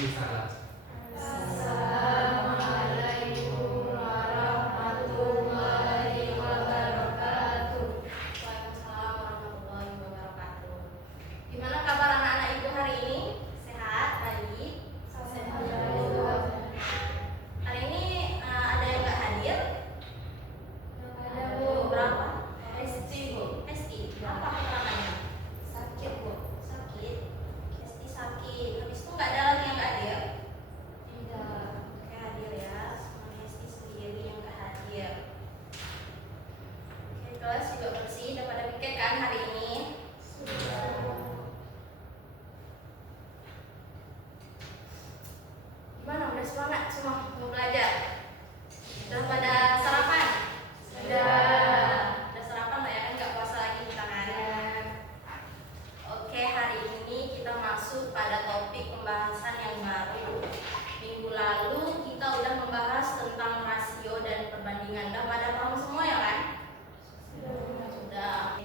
Waalaikumsalam. Assalamualaikum warahmatullahi wabarakatuh. Waalaikumsalam warahmatullahi wabarakatuh. Gimana kabar anak-anak ibu hari ini? Sehat? Baik? Sehat. Hari ini ada yang nggak hadir? Ada, Bu. Berapa? Esti, Bu. Esti. Apa keterangannya? Sakit, Bu. Sakit. Esti sakit. Habis itu nggak ada lagi yang nggak hadir? Tidak. Oke, hadir ya. Cuma Esti sendiri yang nggak hadir. Oke, kelas juga bersih. Udah pada pikir kan hari ini? Gimana? Udah semangat semua mau belajar? Udah pada sarapan? Udah sarapan lah ya, kan nggak puasa lagi kita kan? Oke, hari ini kita masuk pada topik pembahasan yang baru. Minggu lalu kita udah membahas tentang rasio dan perbandingan. Udah pada paham semua ya kan? Sudah.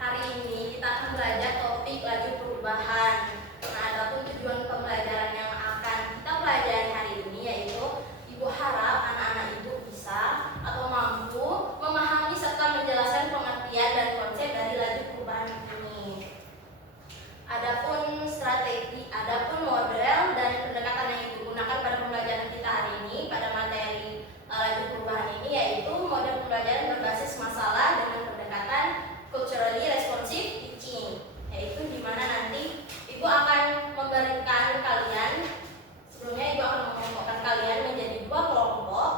Hari ini kita akan belajar topik laju perubahan. Nah, adapun tujuan pembelajaran yang akan kita pelajari hari ini yaitu Ibu harap anak-anak ibu bisa atau mampu memahami serta menjelaskan pengertian dan konsep dari laju perubahan ini. Adapun strategi, adapun model dan pendekatan yang digunakan pada pembelajaran kita hari ini pada materi laju perubahan ini yaitu model pembelajaran berbasis masalah dengan pendekatan culturally responsive teaching, yaitu di mana nanti ibu akan memberikan kalian, sebelumnya ibu akan mengelompokkan kalian menjadi dua kelompok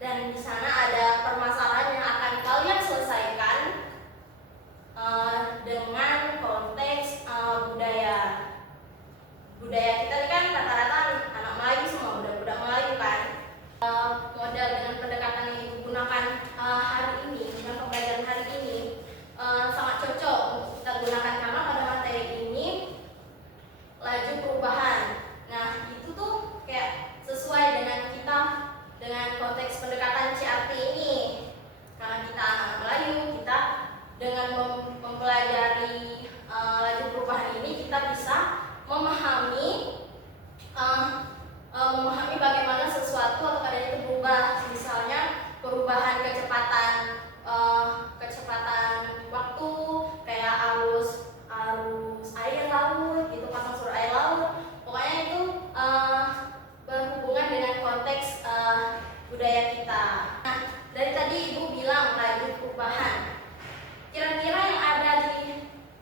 dan di sana ada permasalahan yang akan kalian selesaikan dengan konteks budaya. Budaya kita ini kan rata-rata anak Melayu semua, budak-budak Melayu kan. Model dengan pendekatan yang digunakan hari ini, dengan pembelajaran hari ini sangat cocok untuk kita gunakan karena pada materi ini laju perubahan. Nah, itu tuh kayak sesuai dengan kita dengan konteks pendekatan CRT ini. Karena kita anak Melayu, kita dengan mempelajari laju perubahan ini kita bisa memahami bagaimana sesuatu atau keadaan itu berubah. Misalnya perubahan kecepatan waktu, kayak arus air laut gitu, pasang surut air laut. Pokoknya itu berhubungan dengan konteks budaya kita. Nah, dari tadi ibu bilang laju perubahan. Kira-kira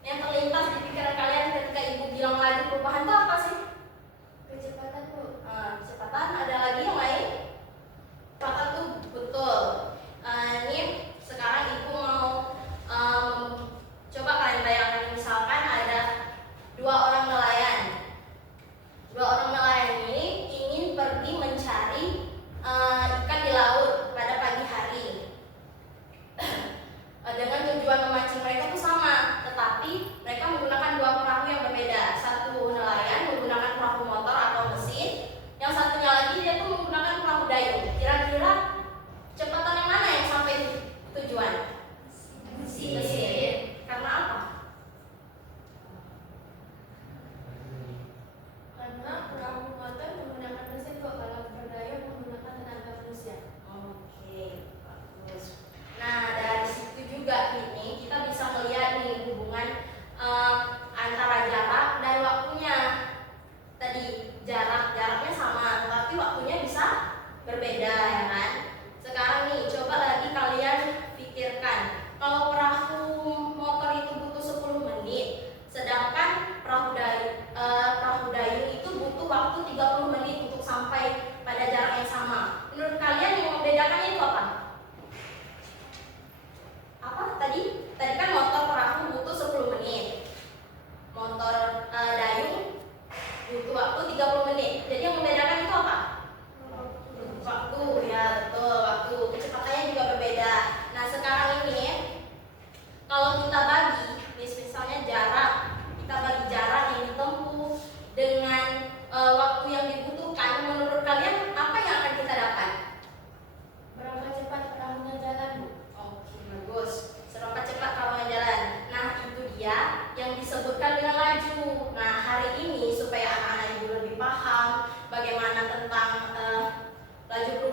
yang terlintas di pikiran kalian ketika ibu bilang laju perubahan itu apa sih? Kecepatan, Bu. Kecepatan. Ada lagi yang lain? Kecepatan tuh betul. Ini sekarang ibu mau coba kalian bayangkan, misalkan ada dua orang nelayan. Dua orang nelayan ini ingin pergi mencari ikan di laut pada pagi hari. Dengan tujuan memancing mereka itu sama, tetapi mereka menggunakan dua perahu yang berbeda. Satu nelayan menggunakan perahu motor atau mesin, yang satunya lagi dia tuh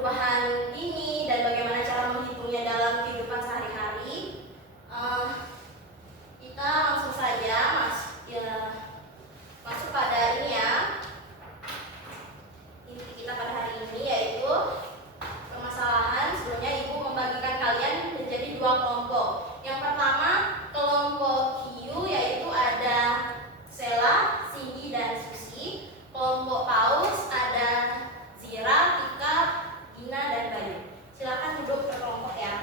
perubahan ini dan bagaimana cara menghitungnya dalam kehidupan sehari-hari, kita langsung saja masuk pada ini ya. Inti kita pada hari ini yaitu permasalahan. Sebelumnya Ibu membagikan kalian menjadi dua kelompok. Yang pertama kelompok hiu, yaitu ada Sela, Cindy, dan Susi. Kelompok paus ada Zira, Tika, Gina, dan Bayu. Silakan duduk berkelompok ya.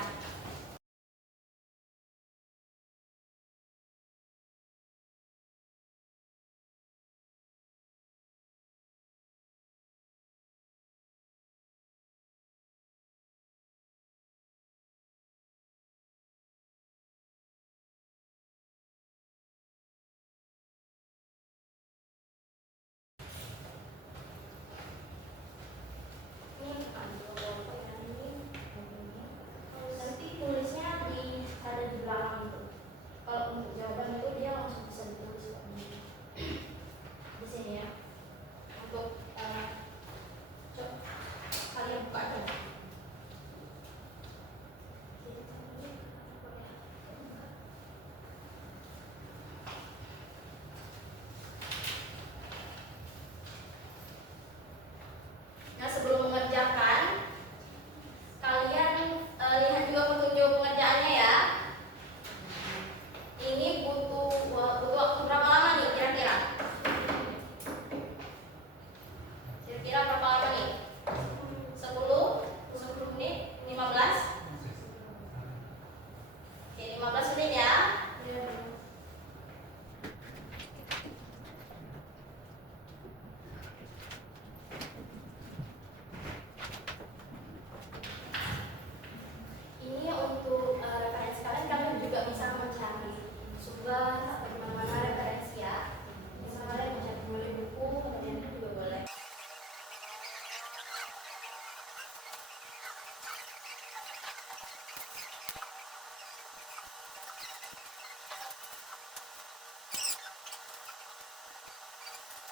Nanti tulisnya ada di belakang itu. Kalau untuk jawaban itu dia langsung bisa ditulis di sini ya. Untuk kalian buka aja. Nah, sebelum mengerjakan, kalian lihat juga petunjuk pengerjaannya ya. Ini butuh waktu berapa lama nih kira-kira? Kira-kira berapa lama nih? 10 menit? 15? Oke, 15 menit ya. Ini untuk referensi kalian juga bisa mencari sumber atau di mana-mana referensi ya. Misalnya kalian mencari melalui buku, kemudian itu juga boleh.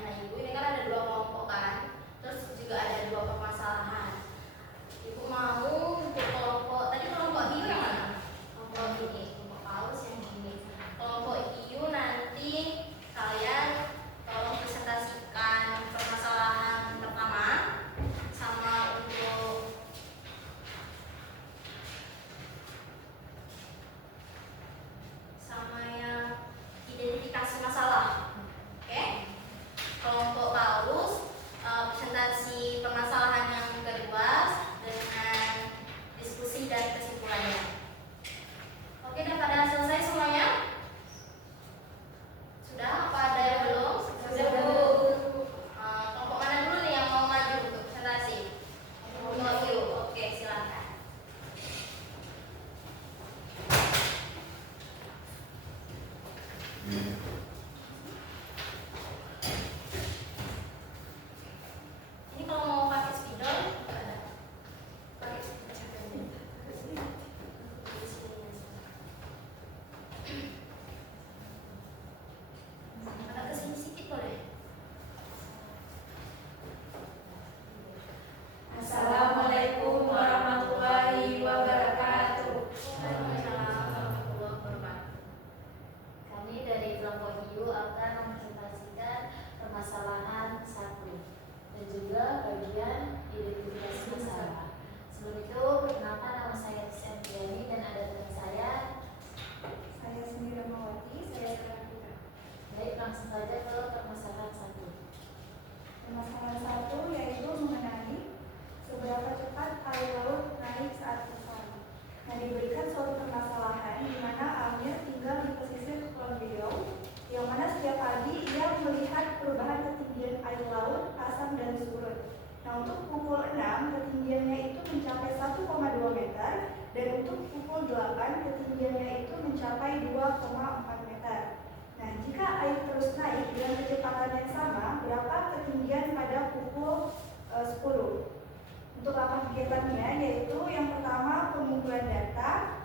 Nah, Ibu ini kan ada dua kelompok kan, terus juga ada dua permasalahan. Ibu mau untuk kelompok hiu yang mana? Kelompok ini, kelompok paus yang ini. Kelompok hiu nanti kalian tolong presentasikan permasalahan pertama sama yang identifikasi masalah. Oke? Kelompok paus presentasi permasalahan yang kedua dengan diskusi dan kesimpulannya. Oke, dan pada selesai semuanya? Sudah? Apa ada yang belum? Sudah, Bu. Kelompok mana dulu nih yang mau maju untuk presentasi? Kelompok hiu. Oke, silakan. Ini kalau mau pakai spidol juga ada. Pakai spidol. Agak kesini sedikit boleh. Assalamualaikum warahmatullahi wabarakatuh. Waalaikumsalam warahmatullahi wabarakatuh. Kami dari kelompok hiu akan mempresentasikan permasalahan 1 dan juga bagian identifikasi masalah. Sebelum itu, perkenalkan nama saya Tiani dan ada teman saya sendiri Mawati, saya sekarang Putra. Baik, langsung saja ke permasalahan 1. Permasalahan 1 yaitu mengenai seberapa cepat air laut naik saat pasang. Nah, diberikan suatu permasalahan di mana Amir tinggal di pesisir Kepulauan Riau, yang mana setiap pagi ia melihat perubahan ketinggian air laut, pasang dan surut. Nah, untuk pukul 6 ketinggiannya itu mencapai 1,2 meter dan untuk pukul 8 ketinggiannya itu mencapai 2,4 meter. Nah, jika air terus naik dengan kecepatan yang sama, berapa ketinggian pada pukul 10? Untuk langkah kegiatannya yaitu yang pertama pengumpulan data.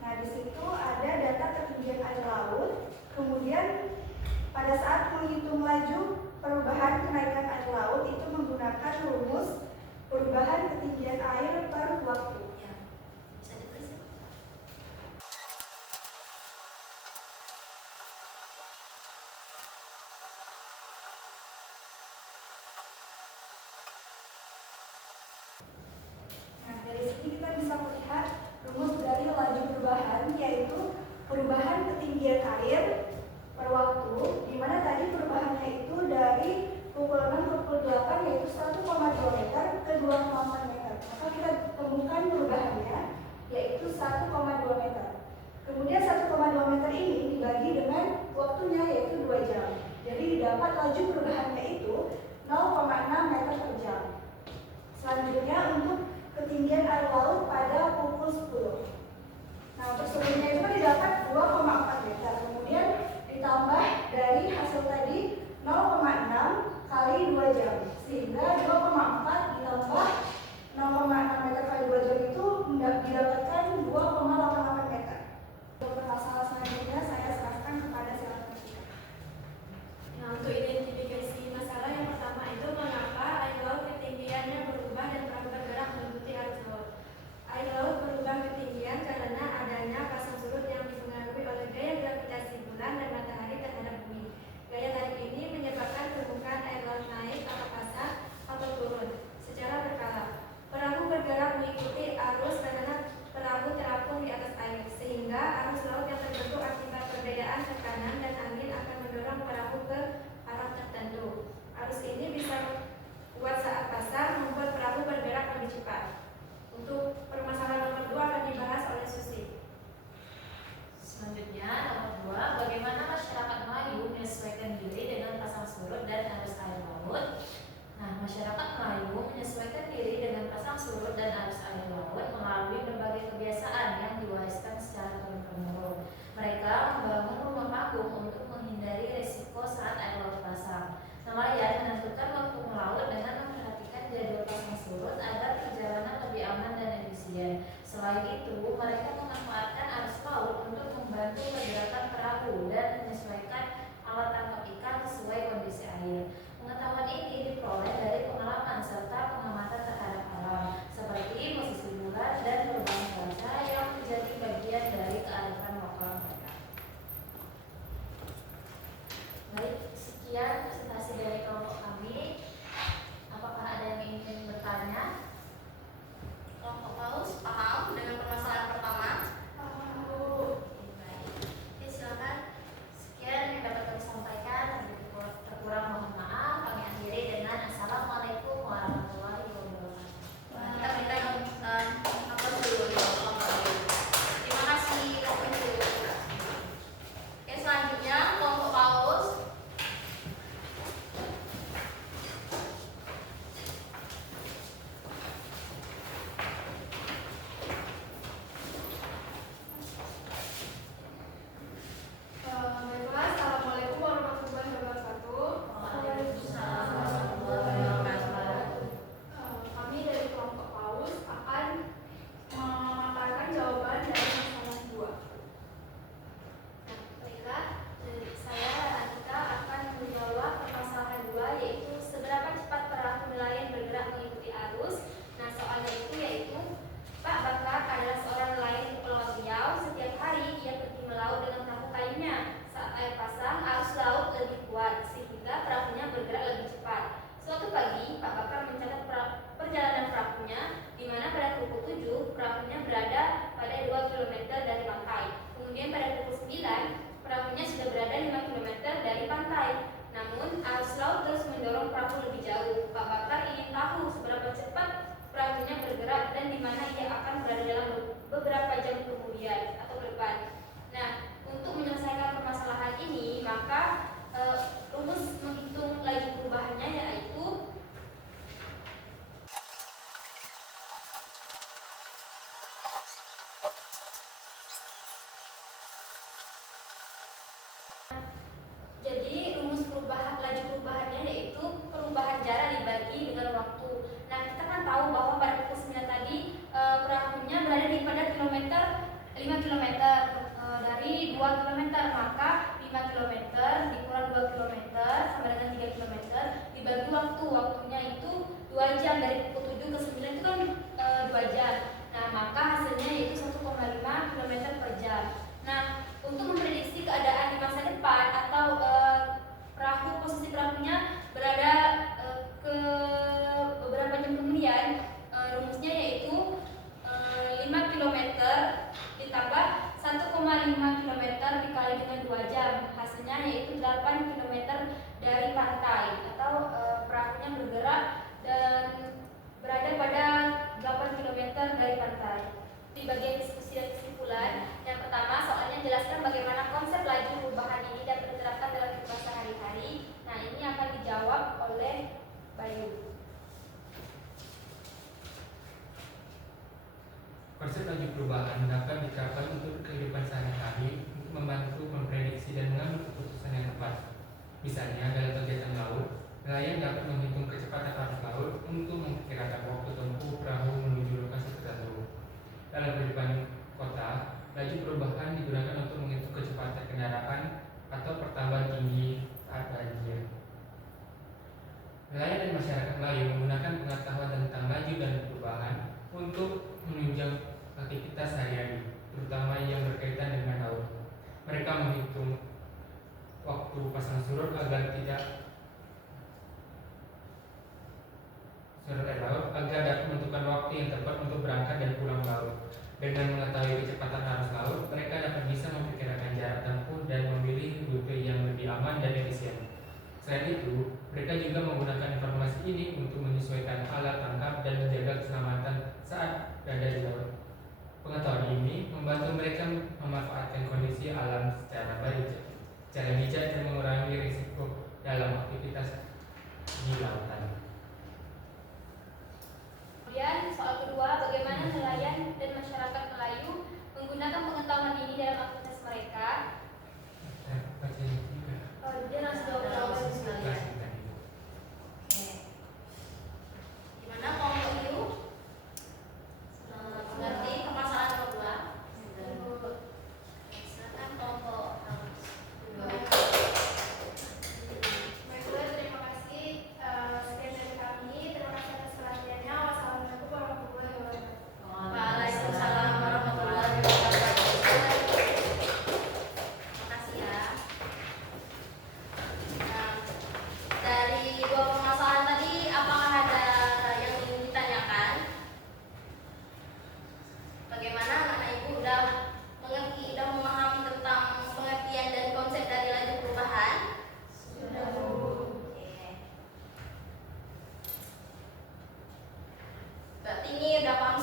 Nah, di situ ada data ketinggian air laut. Kemudian pada saat menghitung laju perubahan kenaikan air laut itu menggunakan rumus perubahan ketinggian air per waktu. Ya, bisa ditulis ya? Nah, dari sini kita bisa melihat rumus dari laju perubahan, yaitu perubahan ketinggian air per waktu, di mana tadi perubahannya itu dari pukul 6 ke pukul 8 yaitu 1,2 meter ke 2,4 meter. Maka kita temukan perubahannya yaitu 1,2 meter. Kemudian 1,2 meter ini dibagi dengan waktunya yaitu 2 jam. Jadi didapat laju perubahannya itu 0,6 meter per jam. Selanjutnya untuk ketinggian air laut pada pukul 10. Nah, untuk sebelumnya itu didapat 2,4 meter. Kemudian ditambah dari hasil tadi 0,6 kali 2 jam. Sehingga 2,4 ditambah 0,6 meter kali 2 jam itu didapatkan 2,88 meter. Untuk masalah selanjutnya saya serahkan kepada silakan. Nah, untuk identifikasi masalah yang pertama itu mengapa air laut ketinggiannya berubah dan perahu bergerak mengikuti arus laut. Air laut berubah ketinggian karena adanya pasang surut yang dipengaruhi oleh gaya gravitasi bulan dan matahari terhadap bumi. Gaya tarik ini menyebabkan permukaan air laut naik atau pasang atau turun secara berkala. Perahu bergerak mengikuti arus karena perahu terapung di atas air, sehingga arus laut yang terbentuk akibat perbedaan tekanan dan angin akan mendorong perahu ke arah tertentu. Arus ini bisa kuat saat pasang, membuat perahu bergerak lebih cepat. Untuk permasalahan nomor 2 akan dibahas oleh Susi. Selanjutnya, nomor 2, bagaimana masyarakat Melayu menyesuaikan diri dengan pasang surut dan arus air laut? Nah, masyarakat Melayu menyesuaikan diri dengan pasang surut dan arus air laut melalui berbagai kebiasaan yang diwariskan secara turun-temurun. Mereka membangun rumah panggung untuk menghindari risiko saat air laut pasang. Nelayan menentukan waktu melaut dengan memperhatikan jadwal pasang surut agar perjalanan lebih aman dan efisien. Selain itu, mereka memanfaatkan arus laut untuk membantu pergerakan perahu dan menyesuaikan alat tangkap ikan sesuai kondisi air. Pengetahuan ini diperoleh dari pengalaman serta pengamatan terhadap alam, seperti posisi bulan dan perubahan cuaca yang menjadi bagian dari kearifan lokal mereka. Baik, sekian presentasi dari kelompok kami. Apakah ada yang ingin bertanya? Kelompok Paus paham dengan permasalahan pertama? Baik. Oke, silakan. Sekian yang dapat kami sampaikan. Terkurang mohon maaf. Kami akhiri dengan Assalamualaikum warahmatullahi wabarakatuh. Kita berikan aplaus dulu ya, kelompok dulu. Terima kasih kelompok dulu. Oke, selanjutnya kelompok Paus. Baiklah, Assalamualaikum warahmatullahi wabarakatuh. Waalaikumsalam warahmatullahi wabarakatuh. Kami dari kelompok Paus akan memaparkan jawaban dari masalah 2. Baiklah, saya Anika akan menjawab permasalahan 2, yaitu seberapa cepat perahu nelayan bergerak mengikuti arus. Nah, soalnya itu yaitu Pak Bakar adalah seorang nelayan di Pulau Riau. Setiap hari ia pergi melaut dengan perahu kayunya. Saat air pasang, arus laut lebih kuat sehingga perahunya bergerak lebih cepat. Suatu pagi, Pak Bakar mencatat perjalanan perahunya, di mana pada pukul 7 perahunya berada pada 2 km dari pantai. Kemudian pada pukul 9 perahunya sudah berada 5 km dari pantai. Namun arus laut terus mendorong perahu lebih jauh. Pak Bakar ingin tahu seberapa cepat perahunya bergerak dan di mana ia akan berada dalam beberapa jam kemudian atau ke depan. Nah, untuk menyelesaikan permasalahan ini, maka rumus menghitung laju perubahannya yaitu jadi rumus laju perubahannya yaitu perubahan jarak dibagi dengan waktu. Nah, kita kan tahu bahwa pada pukul 9 tadi perahunya berada di pada 5 km dari 2 km, maka 5 km dikurang 2 km sama dengan 3 km dibagi waktunya itu 2 jam dari pukul 7 ke 9 untuk memprediksi keadaan di masa depan atau posisi perahunya berada ke beberapa jam kemudian. Rumusnya yaitu 5 km ditambah 1,5 km dikali dengan 2 jam. Hasilnya yaitu 8 km dari pantai, atau perahunya bergerak dan berada pada 8 km dari pantai. Di bagian diskusi dan kesimpulan, yang pertama soalnya jelaskan bagaimana konsep laju perubahan ini dapat diterapkan dalam kehidupan sehari-hari. Nah, ini akan dijawab oleh Bayu. Konsep laju perubahan dapat diterapkan untuk kehidupan sehari-hari untuk membantu memprediksi dan mengambil keputusan yang tepat. Misalnya, dalam kegiatan laut, nelayan dapat menghitung kecepatan arus laut untuk memperkirakan waktu tempuh perahu menuju lokasi tertentu. Dalam kehidupan kota, laju perubahan digunakan untuk menghitung kecepatan kendaraan atau pertambahan tinggi saat banjir. Nelayan dan masyarakat Melayu menggunakan pengetahuan tentang laju dan perubahan untuk menunjang aktivitas sehari-hari, terutama yang berkaitan dengan laut. Mereka menghitung waktu pasang surut agar dapat menentukan waktu yang tepat untuk berangkat dan pulang laut. Dengan mengetahui kecepatan arus laut, mereka dapat bisa memperkirakan jarak tempuh dan memilih rute yang lebih aman dan efisien. Selain itu, mereka juga menggunakan informasi ini untuk menyesuaikan alat tangkap dan menjaga keselamatan saat berada di laut. Pengetahuan ini membantu mereka memanfaatkan kondisi alam secara bijak dan mengurangi risiko dalam aktivitas di lautan. Kemudian soal kedua, bagaimana nelayan dan masyarakat Melayu menggunakan pengetahuan ini dalam aktivitas mereka. Dia langsung jawab sekalian. Oke. Gimana kelompok U? Mengerti permasalahan kedua? Silakan kelompok Baiklah, terima kasih. Sekian dari kami. Terima kasih atas perhatiannya. Wassalamualaikum warahmatullahi wabarakatuh. Waalaikumsalam warahmatullahi wabarakatuh. Terima kasih ya. Nah, dari dua permasalahan tadi, apakah ada yang ingin ditanyakan? Bagaimana anak-anak ibu udah mengerti, udah memahami tentang pengertian dan konsep dari laju perubahan? Sudah, Bu. Oke. Berarti ini udah paham